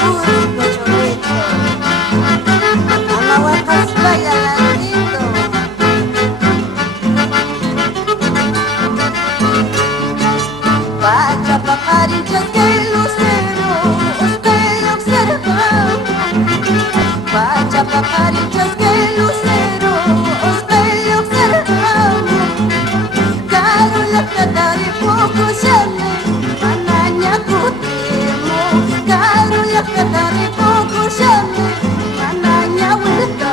Cusco, Chorito. Amahuacas, vaya landito. Pachapacarinchas que el lucero usted observa. Pachapacarinchas que el lucero usted observa. Caro la plata de poco llame, manaña cutemo. Caro la plata de poco llame, manaña vuelta.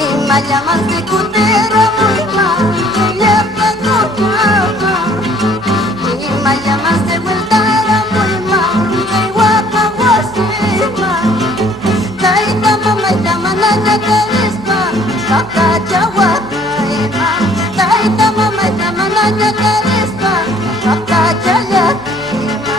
Y mayamas de cutera muy mal, que ya pasó mamá. Y mayamas de vuelta muy mal, que guapa guasima. Taita mamá y la manaña carisma, Pacachawa caima. Taita mamá y la manaña carisma, Pacachaya caima.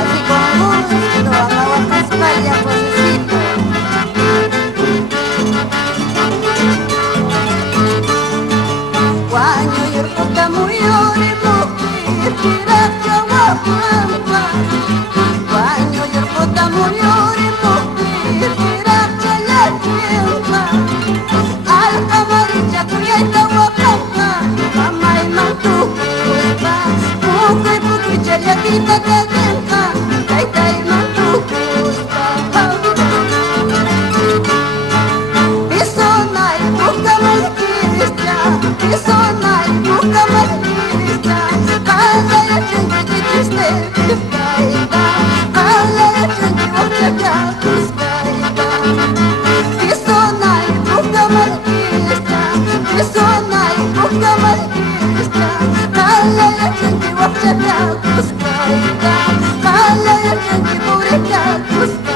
Así con gusto, amahuacas, vaya, Josecito. Guaño y el puta murió de mujer, tiracha guapampa. Guaño y el puta murió de mujer, tiracha la tiempa. Al camaricha cuyeta guapampa, mamá y mantucupa. Puco y pucucha ya quita cadenta, taita y mantucupa. Pisona y busca malquista, pisona y busca malquista. Cala y chenque que chiste, piscaita. Cala y chenque bochaca, piscaita. Pisona y busca malquista, pisona y busca malquista. Cala y chenque bochaca, piscaita. Cala y chenque bochaca, piscaita.